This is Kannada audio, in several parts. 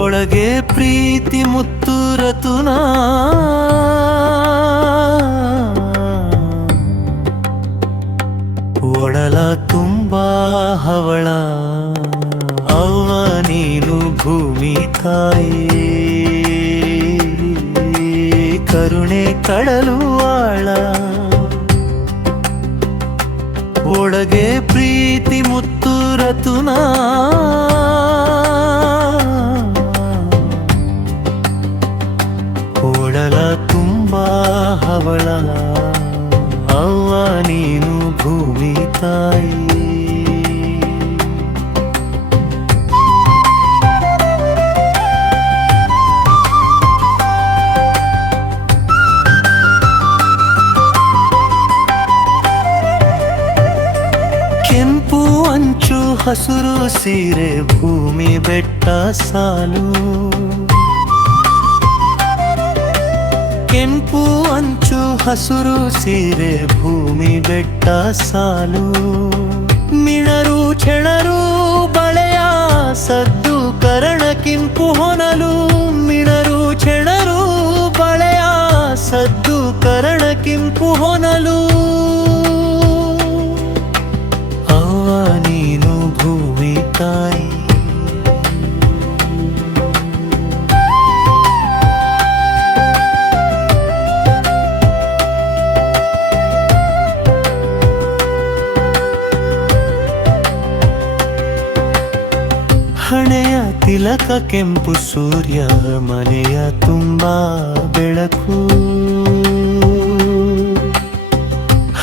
ಒಳಗೆ ಪ್ರೀತಿ ಮುತ್ತು ರತುನ, ಒಡಲ ತುಂಬಾ ಹವಳ. ಅವ್ವ ನೀನು ಭೂಮಿ ತಾಯಿ, ಕರುಣೆ ಕಡಲು ಆಳ. ಒಳಗೆ ಪ್ರೀತಿ ಮುತ್ತು ರತುನ, ಒಡಲ ತುಂಬಾ ಹವಳ. ಅವ್ವ ನೀನು ಭೂಮಿ ತಾಯಿ. ಕೆಂಪು ಅಂಚು ಹಸುರು ಸೀರೆ ಭೂಮಿ ಬೆಟ್ಟ ಸಾಲು. ಕೆಂಪು ಅಂಚು ಹಸುರು ಸೀರೆ ಭೂಮಿ ಬೆಟ್ಟ ಸಾಲು. ಮಿಣರು ಚೆಣರು ಬಳೆಯ ಸದ್ದು ಕರಣ ಕಿಂಪು ಹೊನಲು. ಮಿಣರು ಚೆಣರು ಬಳೆಯ ಸದ್ದು ಕರಣ ಕಿಂಪು ಹೊನಲು. ಅವ್ವ ನೀನು ಭೂಮಿ ತಾಯಿ. ಹಣೆಯ ತಿಲಕ ಕೆಂಪು ಸೂರ್ಯ, ಮನೆಯ ತುಂಬಾ ಬೆಳಕು.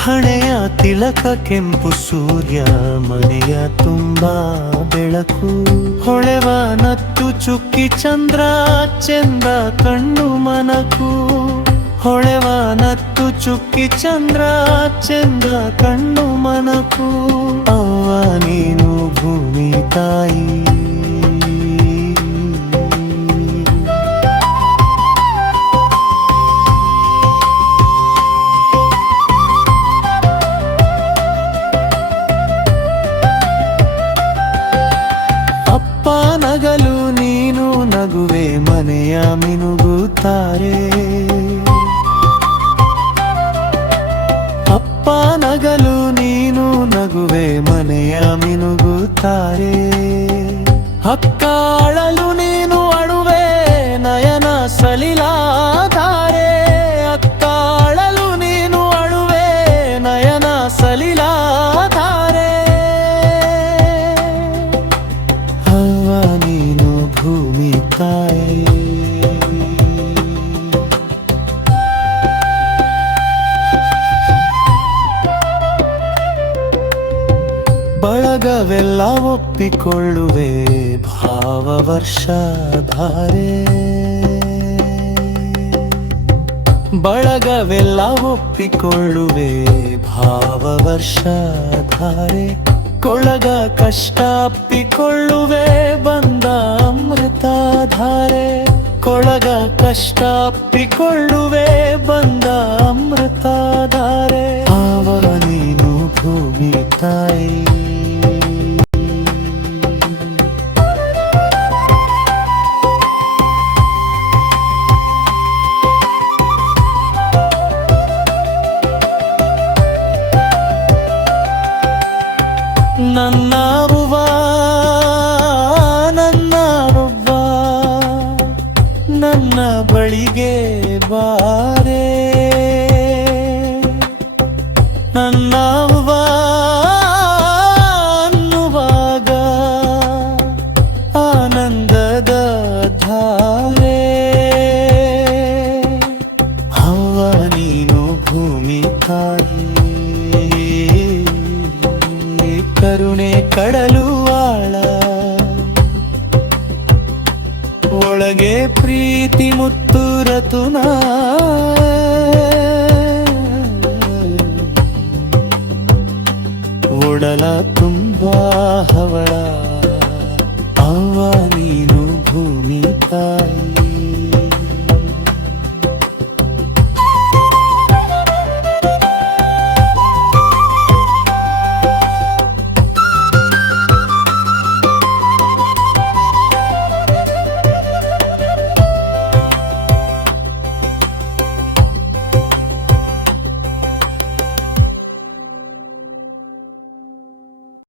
ಹಣೆಯ ತಿಲಕ ಕೆಂಪು ಸೂರ್ಯ, ಮನೆಯ ತುಂಬಾ ಬೆಳಕು. ಹೊಳೆವ ನತ್ತು ಚುಕ್ಕಿ ಚಂದ್ರ, ಚೆಂದ ಕಣ್ಣು ಮನಕು. ಹೊಳೆವ ನತ್ತು ಚುಕ್ಕಿ ಚಂದ್ರ, ಚೆಂದ ಕಣ್ಣು ಮನಕು. ಅವ್ವ ನೀನು ಭೂಮಿ ತಾಯಿ. ಅಪ್ಪ ನಗಲು ನೀನು ನಗುವೆ, ಮನೆಯ ಮಿನುಗುತ್ತಾರೆ. ಅಪ್ಪ ನಗಲು ನೀನು ನಗುವೆ, ಮನೆಯ ಮಿನುಗುತ್ತಾರೆ. ಅಕ್ಕ ಅಳಲು ನೀನು ಅಳುವೆ, ನಯನ ಸಲಿಲಾಧಾರೆ. ಅಕ್ಕ ಅಳಲು ನೀನು ಅಳುವೆ, ನಯನ ಸಲಿಲಾಧಾರೆ. ಅವ್ವ ನೀನು ಭೂಮಿ ತಾಯಿ. ಬಳಗವೆಲ್ಲ ಒಪ್ಪಿಕೊಳ್ಳುವೆ, ಭಾವ ವರ್ಷಧಾರೆ. ಬಳಗವೆಲ್ಲ ಒಪ್ಪಿಕೊಳ್ಳುವೆ, ಭಾವ ವರ್ಷಧಾರೆ. ಕೊಳಗ ಕಷ್ಟ ಅಪ್ಪಿಕೊಳ್ಳುವೆ, ಬಂದ ಅಮೃತಧಾರೆ. ಕೊಳಗ ಕಷ್ಟ ಅಪ್ಪಿಕೊಳ್ಳುವೆ, ಬಂದ ಅಮೃತಧಾರೆ. ಅವ್ವ ನೀನು ಭೂಮಿ ತಾಯಿ. ನನ್ನ ಅವ್ವ ನನ್ನ ಅವ್ವ, ನನ್ನ ಬಳಿಗೆ ಬಾರೆ. ನನ್ನ ಅವ್ವ ಅನ್ನುವಾಗ ಆನಂದದ ಧಾರೆ. ಅವ್ವ ನೀನು ಭೂಮಿ ತಾಯಿ, ಕರುಣೆ ಕಡಲು ಆಳ. ಒಳಗೆ ಪ್ರೀತಿ ಮುತ್ತು ರತುನ, ಒಡಲ ತುಂಬಾ ಹವಳ.